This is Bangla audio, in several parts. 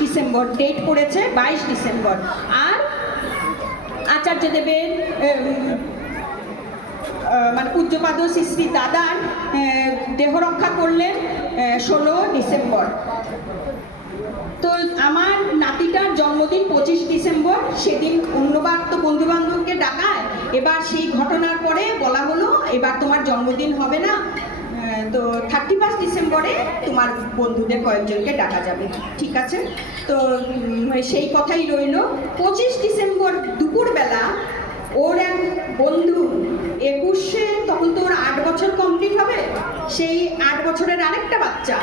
ডিসেম্বর ডেট পড়েছে, 22 ডিসেম্বর। আর আচার্যদেবের মানে পূজ্যপাদ শ্রী শ্রী দাদার দেহ রক্ষা করলেন 16 ডিসেম্বর। তো আমার নাতিটার জন্মদিন 25 ডিসেম্বর। সেদিন অন্যবার তো বন্ধু বান্ধবকে ডাকায়, এবার সেই ঘটনার পরে বলা হলো এবার তোমার জন্মদিন হবে না, তো 31 ডিসেম্বরে তোমার বন্ধুদের কয়েকজনকে ডাকা যাবে। ঠিক আছে, তো সেই কথাই রইল। 25 ডিসেম্বর দুপুরবেলা ওর এক বন্ধু 21-এ, তখন তো ওর 8 বছর কমপ্লিট হবে, সেই 8 বছরের আরেকটা বাচ্চা,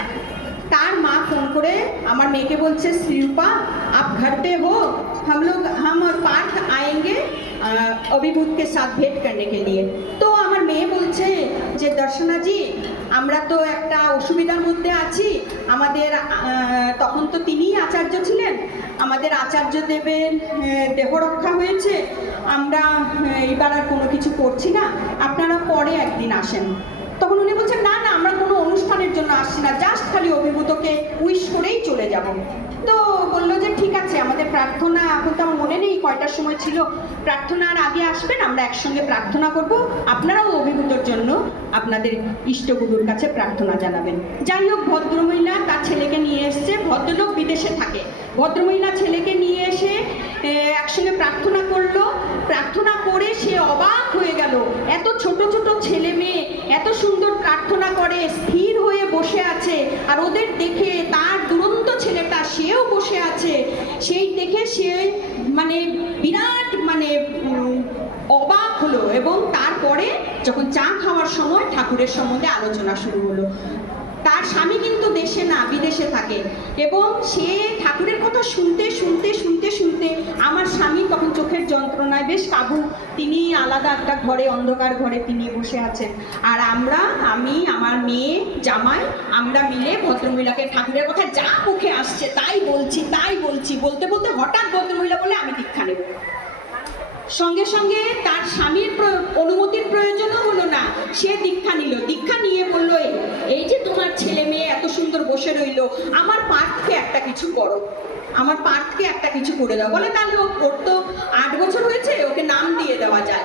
तार माँ फोन करे हमार मेये के बोलছে श्रीरूपा आप घर पे हो, हम और पार्थ आएंगे अभिभूत के साथ भेंट करने के लिए। तो हमार मेये बोलছে যে দর্শনা জি আমরা তো একটা অসুবিধার মধ্যে আছি, আমাদের তখন তো তিনিই আচার্য ছিলেন, আমাদের আচার্য দেবের দেহ রক্ষা হয়েছে, আমরা এবার আর কোনো কিছু করছি না, আপনারা পরে একদিন আসেন। তখন উনি বলছেন না না আমরা কোনো অনুষ্ঠানের জন্য আসছি না, জাস্ট খালি অভিভূতকে উইশ করেই চলে যাব। তো বললো যে ঠিক আছে, আমাদের প্রার্থনা এখন তো আমার মনে নেই কয়টার সময় ছিল, প্রার্থনার আগে আসবেন, আমরা একসঙ্গে প্রার্থনা করব, আপনারাও অভিভূতর জন্য আপনাদের ইষ্টগুরুর কাছে প্রার্থনা জানাবেন। যাই হোক, ভদ্রমহিলা তার ছেলেকে নিয়ে এসছে, ভদ্রলোক বিদেশে থাকে, ভদ্রমহিলা ছেলেকে নিয়ে এসে একসঙ্গে প্রার্থনা করলো। প্রার্থনা করে সে অবাক হয়ে গেল, এত ছোট ছোট ছেলে মেয়ে এত সুন্দর প্রার্থনা করে স্থির হয়ে বসে আছে, আর ওদের দেখে তার দুরন্ত ছেলেটা সেও বসে আছে, সেই দেখে সে মানে বিরাট মানে অবাক হলো। এবং তারপরে যখন চা খাওয়ার সময় ঠাকুরের সম্বন্ধে আলোচনা শুরু হলো। তার স্বামী কিন্তু দেশে না, বিদেশে থাকে, এবং সে ঠাকুরের কথা শুনতে শুনতে শুনতে শুনতে আমার স্বামী তখন চোখের যন্ত্রণায় বেশ কাবু, তিনি আলাদা একটা ঘরে, অন্ধকার ঘরে তিনি বসে আছেন, আর আমি আমার মেয়ে জামাই আমরা মিলে ভদ্রমহিলাকে ঠাকুরের কথা যা মুখে আসছে তাই বলছি, বলতে বলতে হঠাৎ ভদ্রমহিলা বলে আমি দীক্ষা নেব। সঙ্গে সঙ্গে তার স্বামীর অনুমতির প্রয়োজনও হলো না, সে দীক্ষা নিল। দীক্ষা নিয়ে বলল এই যে তোমার ছেলে মেয়ে এত সুন্দর বসে রইল, আমার পার্থকে একটা কিছু করো, আমার পার্থকে একটা কিছু করে দাও। বলে তাহলে ওর তো 8 বছর হয়েছে, ওকে নাম দিয়ে দেওয়া যায়।